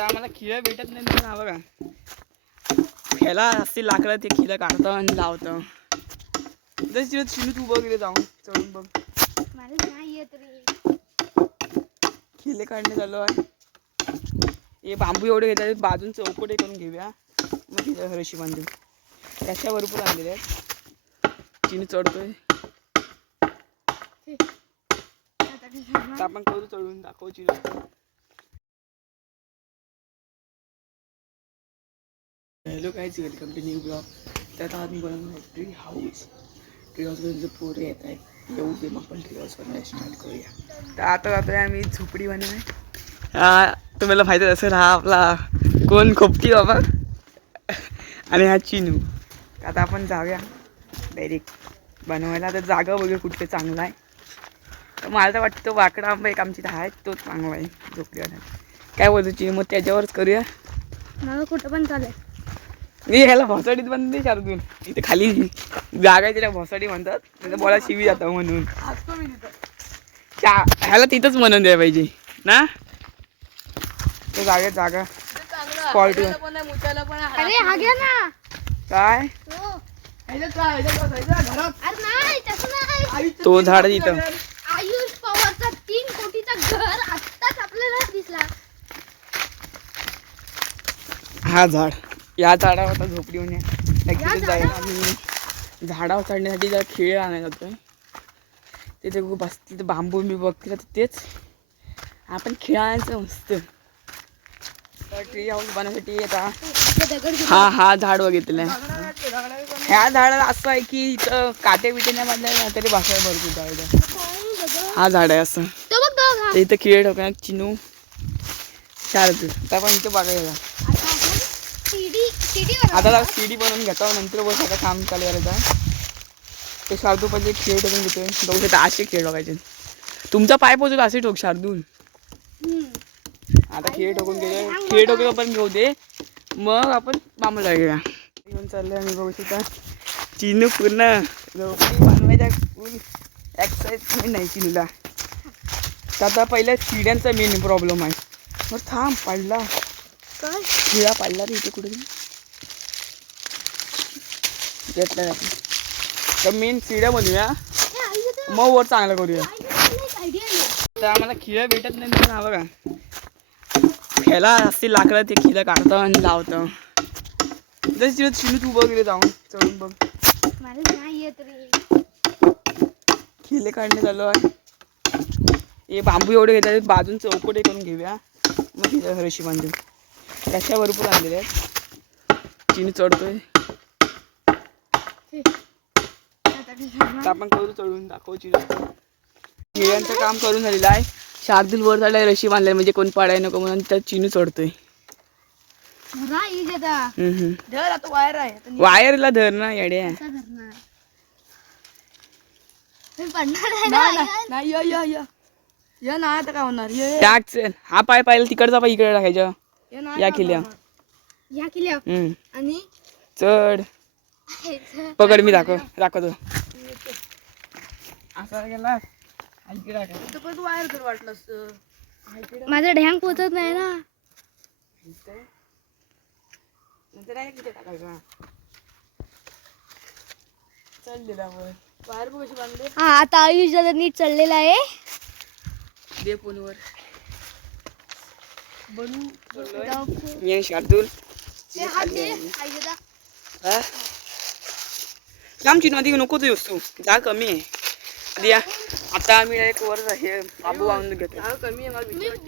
आता आम्हाला खिळं भेटत नाही ना बघा. ह्याला असतील लाकडं ते खिळं काढतं आणि लावतं. जर चिनू तू बघ रे जाऊन चढून बघ. खिळे काढणे चालू आहे. हे बांबू एवढे घेतात बाजून चौकोटे करून घेऊया मग तिच्या रशी बांधू. त्याच्या भरपूर आणलेले आहेत. चिनू चढतोय. आपण करू चढून दाखव Chinu. Hello guys, welcome to new blog. त्यात आम्ही बनवणार आहे ट्री हाऊस. ट्री हाऊसमध्ये पोरं येत आहेत. येऊ दे मग आपण ट्री हाऊस बनवायला स्टार्ट करूया. तर आता जातोय आम्ही झोपडी बनवाय. तुम्हाला माहिती असेल हा आपला कोण खोपटी बाबा आणि हा चिनू. आता आपण जाऊया डायरेक्ट बनवायला. तर जागा बघूया कुठे चांगला आहे. तर मला तर वाटतं तो वाकडा आंबा एक आमची आहे तो चांगला आहे झोपडी बनवायला. काय बोलतो चिनू? मग त्याच्यावरच करूया. मला कुठं पण चालेल. मी ह्याला भोसाडीत बनते शार्दूल. इथे खाली जागा आहे तिला भोसाडी म्हणतात. तिथं बोला शिवी जातं म्हणून ह्याला तिथंच म्हणून द्यायला पाहिजे ना. तो जागा स्पॉट अरे हा घ्या ना. काय नाही तो झाड तिथं. आयुष पवारचा 3 कोटीचा घर आत्ताच आपल्याला दिसला. हा झाड. या झाडावर आता झोपडी होऊन ॲक्च्युली जाईल. आम्ही झाडावर चढण्यासाठी जरा खिळे आणायला जातोय. तिथे बस तिथे बांबू मी बघते तेच आपण खेळायचं मस्त. ट्री हाऊस बनवण्यासाठी आता हा झाड बघितलं. ह्या झाडाला असं आहे की इथं काटे बिटे नाही बांधले तरी बसायला भरपूर झाड. हा झाड आहे असं. इथं खिळे ठोकण्यात चिनू शार्दूल. तर आपण इथं बघायला आता सीडी बनवून घेतो. नंतर बस आता काम चालू करायचं. ते शार्दूल पहिले खेळ ठोकून घेतोय. बघू शकता असे खेळ ठोकायचे. तुमचा पाय पोचतो असे ठोक शार्दूल. आता खेळ ठोकून घेतो. खेळ ठोकून पण घेऊ दे मग आपण बांबूला घेऊया. घेऊन चाललोय आम्ही. बघू शकता चिनू पूर्ण झोपडी बनवायच्या फुल एक्साइटमेंट नाही चिनूला. तर आता पहिल्या शिड्यांचा मेन प्रॉब्लेम आहे. मग थांब पडला खिळा पडला रे इथे कुठे घेतला जाते. तर मेन शिड्या बनवूया मग वर चांगलं करूया. तर आम्हाला खिळं भेटत नाही ना बघा. ह्याला असतील लाकडं ते खिळं काढतं आणि लावतं. जर चिनू तू बघ रे जाऊन चढून बघ. खिळे काढणे चालू आहे. हे बांबू एवढे घेतात बाजून चौकोटे करून घेऊया मग तिच्या रशी बांधू. त्याच्या भरपूर आणलेले आहेत. चिनू चढतोय. आपण करू चढून दाखव चिनू. खिळ्यांचं काम करून झालेलं आहे. शार्दूल वर झालाय रशी बांधलाय म्हणजे कोण पाडाय नको म्हणून त्या चिनू चढतोय. वायरला धर ना येड्या. काय होणार. टाक हा पाय पाहिला तिकडचा पाय इकडे टाकायचा. या किल्ल्या आणि चढ पकड मी दाखवतो. असा गेला वायर तर वाटलं असतं. माझं ढ्यांग पोचत नाही ना. हा आता आयुष दादा नीट चाललेला आहे. दे फोनवर बनू शार्दूल. लांबची नदी नको तू वस्तू जा कमी आहे. दिया आता आम्ही एक वर हे बांबू बांधून घेतो.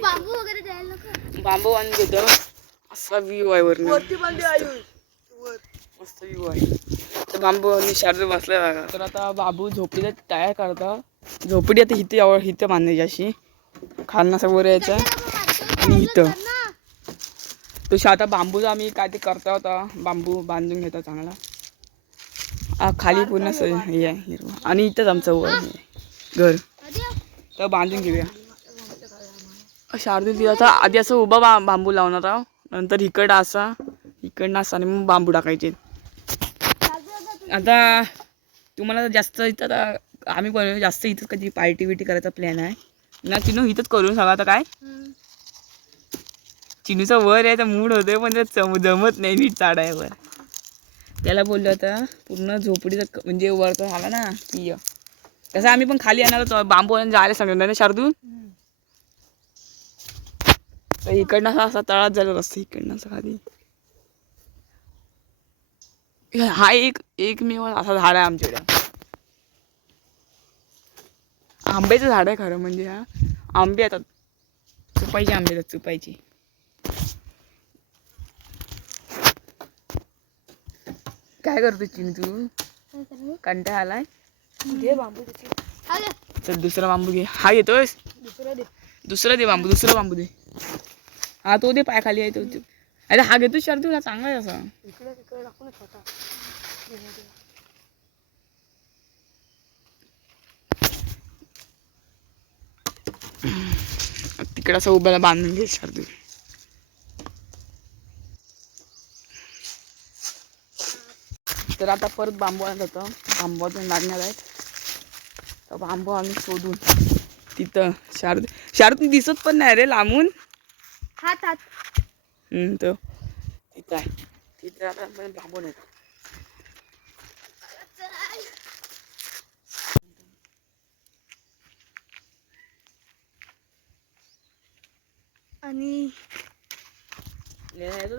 बांबू वगैरे द्यायला नको. बांबू बांधून घेतो. असा व्ह्यू आहे वर मस्त व्ह्यू आहे. तर बांबू आणि शार्दूल बसलाय बघा. तर आता बाबू झोपडीला तयार करता. झोपडी आता इथे बांधायची अशी खालना वर यायचं आणि इथं तो आता बांबूचा आम्ही काय ते करता होता. बांबू बांधून घेतो चांगला. खाली पूर्ण हे आहे हिरवा आणि इथंच आमचं वर घर. तर बांधून घेऊया. शार्दूल आता आधी असं उभा बांबू लावणार आहोत. नंतर इकडं असा आणि मग बांबू टाकायचे. आता तुम्हाला जास्त इथं आता आम्ही बनवू जास्त इथंच कधी पार्टी बिटी करायचा प्लॅन आहे ना चिनू. इथंच करू सगळं आता काय चिनूचा वर यायचा मूड होतोय पण ते जमत नाही नीट चढायवर. त्याला बोललो आता पूर्ण झोपडीचा म्हणजे वरचा झाला ना की तसं आम्ही पण खाली येणार होतो बांबू आणि जायला सांगितलं ना शार्दूल. तर इकडनं असा तळात झाला रस्ता इकडनं असं खाली. हा एकमेव असा झाड आहे आमच्याकडे. आंब्याचं झाड आहे खरं म्हणजे. हा आंबे येतात चुपायचे आंबे येतात चुपायचे. काय करतो चिनी तू कंटाळा आलाय. घे बांबू चल दुसरा बांबू घे. हा येतोयस दुसरा दे बांबू दुसरा बांबू दे. हा तो दे पाय खाली आहे तो. अरे हा घेतो शार्दूल हा चांगला आहे असा. तिकडं असं उभ्याला बांधून घे शार्दूल. तर आता परत बांबू आणत होतं बांबूतून लागणार आहेत. तर बांबू आम्ही शोधून तिथं शार्दूल दिसत पण नाही रे लांबून. हात तो तिथं आहे तिथं आता बांबू नाही.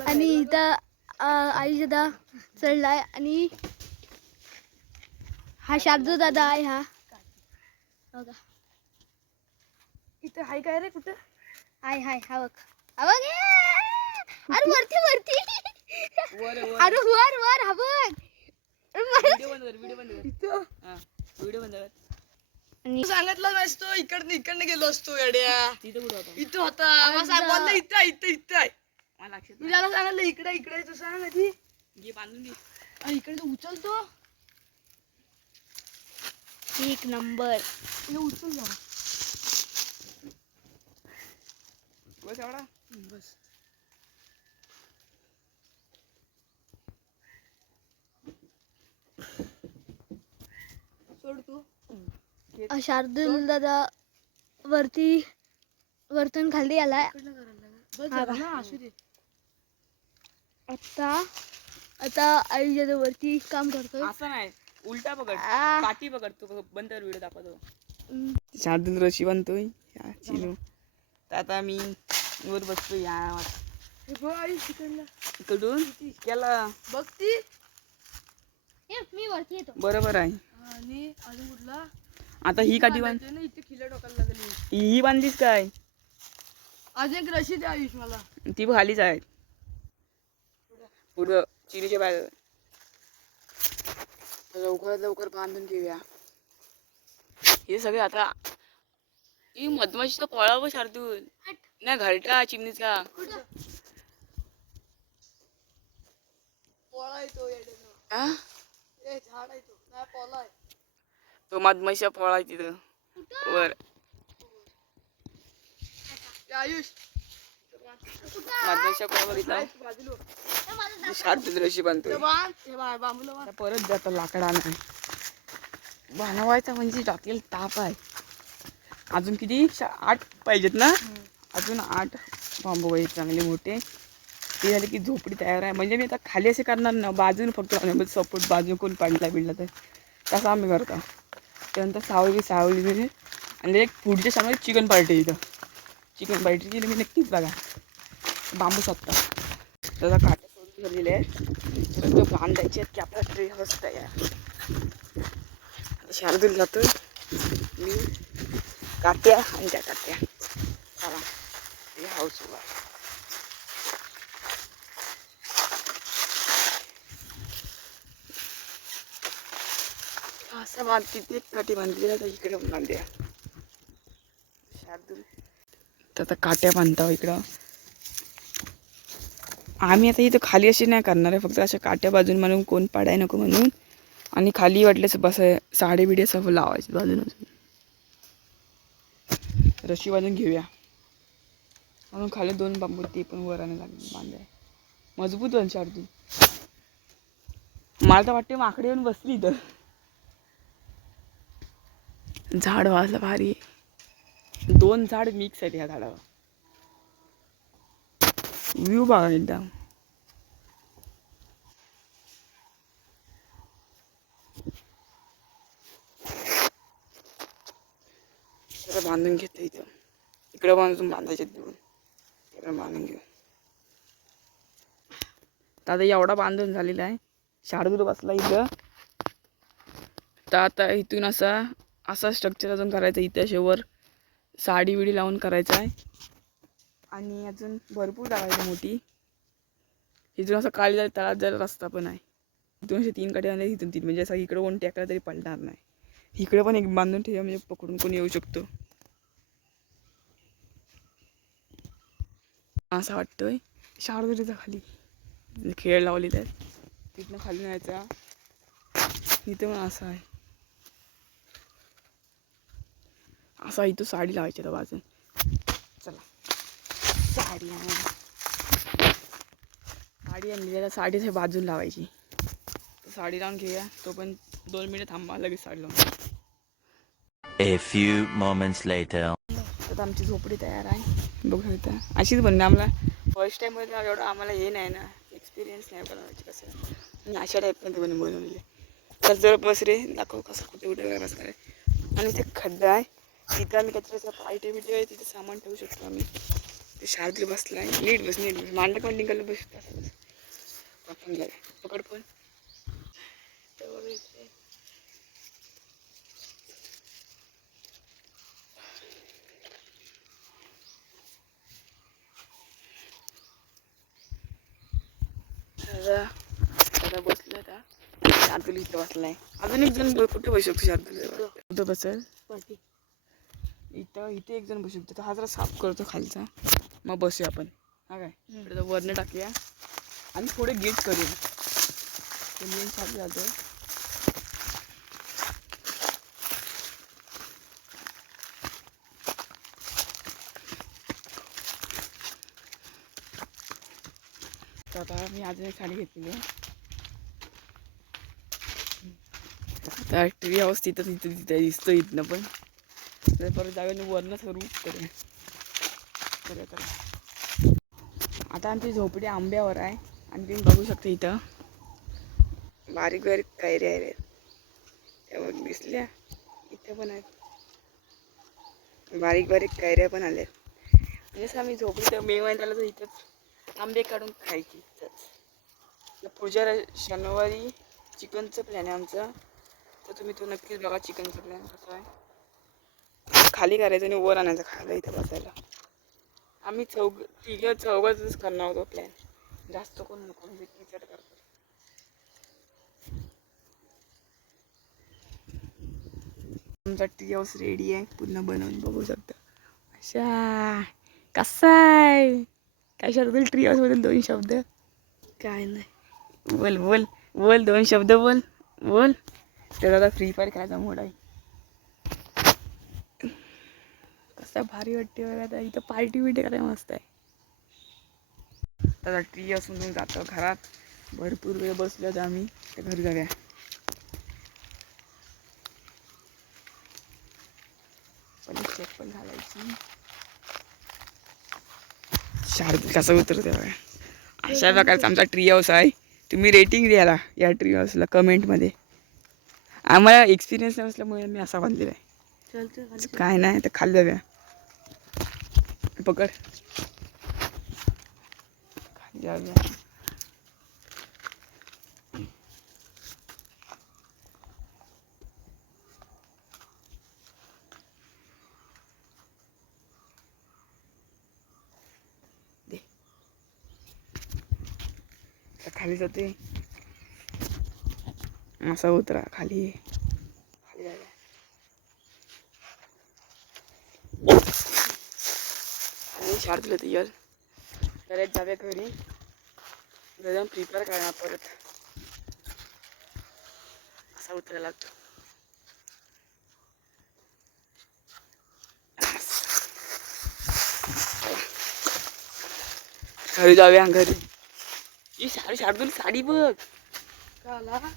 आणि इथं आई दादा चढलाय आणि हा शार्दू दादा आहे. हा इथं हाय काय रे कुठं हाय हा बघ अरे वरती अरे वर हा बघ. व्हिडिओ बंद कर. सांगितलं नसतो इकडनं गेलो असतो येड्या. इथं होता बोलला इथं आहे. मी त्याला सांगितलं इकडे तू सांग आधी बांधून घे. इकडे तू उचलतो एक नंबर. उचल जा बस एवढा बस. सोड तू. शार्दूल दादा वरतून खाली आलाय. आता आई दादा वरती काम करतोय. असं नाही उलटा पकड काठी पकड तू बंद कर व्हिडिओ दाखवतो. शार्दूल रशी बांधतोय चिनू. तर आता मी वर बसतो या इकडून केला बघती मी वरती येतो. बरोबर आहे. आणि अजून कुठला आता ही काठी बांध. इथे खिल्ला डोकायला लागली. ही बांधलीस काय अजून एक रशी द्या आयुष मला. ती खालीच आहे पुढं चिनीच्या बाहेर. लवकर बांधून घेऊया हे सगळे. आता ही मधमाशीचा पोळा व शार्दूल नाही घरटा चिमणीचा. पोळा येतो झाड आहे तो नाही पोळा आहे. तो मधमाशीचा पोळा आहे तिथं वर. आयुष मधमाशीचा पोळा बघितला शार्दूल रशी बांधतोय. बांबूला परत जातं लाकडा नाही बनवायचा म्हणजे डोक्याला ताप आहे. अजून किती 8 पाहिजेत ना. अजून 8 बांबू पाहिजे चांगले मोठे. ते झाले की झोपडी तयार आहे. म्हणजे मी आता खाली असे करणार ना बाजून फक्त सपोर्ट बाजू कोण पडला तर तसं आम्ही करतो. त्यानंतर सावली आणि एक पुढच्या शाळेमध्ये चिकन पार्टी इथं. चिकन पार्टी केली मी नक्कीच बघा. बांबू सत्ता त्याचा काटा सोडून झालेले आहे. तर तो बांधायचे आहेत की आपला ट्रे हाऊस तयार. शार्दूल जातोय मी काट्या आणि त्या काट्या चला ट्री हाऊस उभा. असं बांधते ती एक काठी बांधली तर इकडे बांधूया शार्दूल. तर आता काट्या बांधता इकडं. आम्ही आता इथं खाली अशी नाही करणार आहे फक्त अशा काट्या बाजून म्हणून कोण पाडाय नको म्हणून. आणि खाली वाटल्यास बस साडे बिडे सगळं लावायची बाजून. रशी बांधून घेऊया म्हणून खाली 2 बांबू ते पण वराने लागले बांधाय मजबूत होईल. शार्दूल मला तर वाटते माकडे येऊन बसली इथं. झाड वाजलं भारी. 2 झाड मिक्स आहेत ह्या झाडावर. व्ह्यू बघा एकदम. बांधून घेत इथं. इकडे बांधून बांधायचे देऊन इकडे बांधून घेऊ. दादा एवढा बांधून झालेला आहे. शार्दूल बसला इथं. तर आता इथून असा स्ट्रक्चर अजून करायचा. इथं शेवर साडी विडी लावून करायचं आहे. आणि अजून भरपूर लावायची मोठी. इथून असं काळी जायला तळात जायला रस्ता पण आहे. इथून असे 3 कडे आणले. इथून 3 म्हणजे असं इकडे कोण टाकला तरी पडणार नाही. इकडे पण एक बांधून ठेवा म्हणजे पकडून कोणी येऊ शकतो. असा वाटतोय शार्दूलीचा खाली खेळ लावली तर तिथनं खाली न्यायचा. इथे पण असं आहे. असा इथं साडी लावायची त्या बाजून. चला साडी आणली त्याला साडीच्या बाजून लावायची. साडी लावून घेऊया. तो पण 2 मिनिट थांबा लगेच साडी लावून. A few moments later. आता आमची झोपडी तयार आहे. बघू शकता अशीच बनणे. आम्हाला फर्स्ट टाइम मध्ये एवढं आम्हाला हे नाही ना एक्सपिरियन्स नाही बनवायची कसं. आणि अशा टाईपमध्ये बनवलेले. तर जर बस रे दाखव कसं कुठे काय बसणार आहे. आणि ते खड्डा आहे तिथं आम्ही त्याच्यावर पायटे बिटे आहे तिथे सामान ठेवू शकतो आम्ही. ते शार्दूल बसला आहे. नीट बस मांडा पण निघायला बसतो. आपण घ्या पकड पण दादा बसला आता. शार्दूल इथं बसलाय. अजून एक जण कुठे बसू शकतो. शार्दूल कुठं बसेल इथं. इथे एक जण बसू शकतो. हा जरा साफ करतो खालचा मग बसूया आपण. हा काय इकडे वरनं टाकूया आणि थोडे गेट करूया. मेन साफ जातो. तर आता मी अजून एक साडी घेतलेली आहे. आता ट्री हाऊस तिथं दिसतो इथनं पण. तर परत जाऊया वरनं करू करूया. आता आमची झोपडी आंब्यावर आहे. आणि तुम्ही बघू शकता इथं बारीक बारीक कैऱ्या आहेत. त्या दिसल्या इथे पण आहेत. बारीक बारीक कैऱ्या पण आल्या. म्हणजे आम्ही झोपडी तर मे महिन्याला तर इथंच आंबे काढून खायची. इथंच पुढच्या शनिवारी चिकनचं प्लॅन आहे आमचा. तर तुम्ही तो नक्कीच बघा. चिकनचं प्लॅन कसं आहे. खाली करायचं आणि वर आणायचं खायला इथं बसायला. आम्ही चौघातच करणार होतो प्लॅन. जास्त कोण नको म्हणजे विचार करतो. आमचा टी हाऊस रेडी आहे. पुन्हा बनवून बघू शकता. अशा कसा आहे. काय शार्दूल ट्री हाऊस बद्दल 2 शब्द. काय नाही बोल 2 शब्द बोल. तर आता फ्री फायर खेळायचा मोड आहे. कसा भारी वाटते बघा. आता इथं पार्टी बिटी करायला मस्त आहे. आता ट्री असून तुम्ही जातो घरात. भरपूर वेळ बसलो तर आम्ही त्या घरी जाऊया. पहिले चप्पल घालायची. शार्दूल कसं उतरते बघा. अशा प्रकारचा आमचा ट्री हाऊस आहे. तुम्ही रेटिंग द्याला या ट्री हाऊसला कमेंटमध्ये. आम्हाला एक्सपिरियन्स नसल्यामुळे मी असा बांधलेला आहे. काय नाही तर खाली जाऊया. पकड खाली जाऊया. खाली जाते. असा उतरा खाली जाऊया. आणि शार्दूल येईल तर जाऊया घरी. जाऊन प्रिपेअर करणार परत. असा उतरायला लागतो. घरी जाऊया घरी. ही शार्दूल साडी बघ.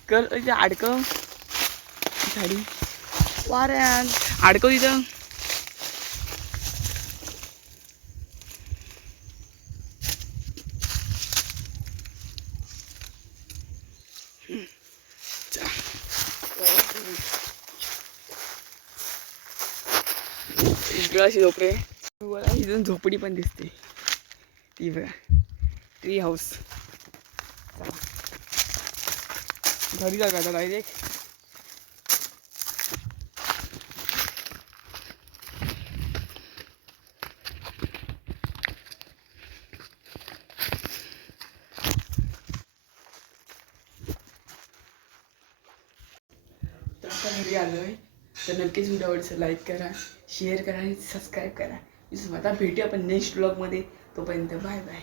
कर इथे अडकव साडी. वाऱ्यात अडकव तिथं. इकडं अशी झोपडे इथून झोपडी पण दिसते ती बघा ट्री हाऊस. घरी जाऊ का आता डायरेक्ट. तर आता घरी आलो आहे. तर नक्कीच व्हिडिओ आवडचं लाईक करा, शेअर करा आणि सबस्क्राईब करा. आता भेटूया आपण नेक्स्ट व्लॉगमध्ये. तोपर्यंत बाय बाय.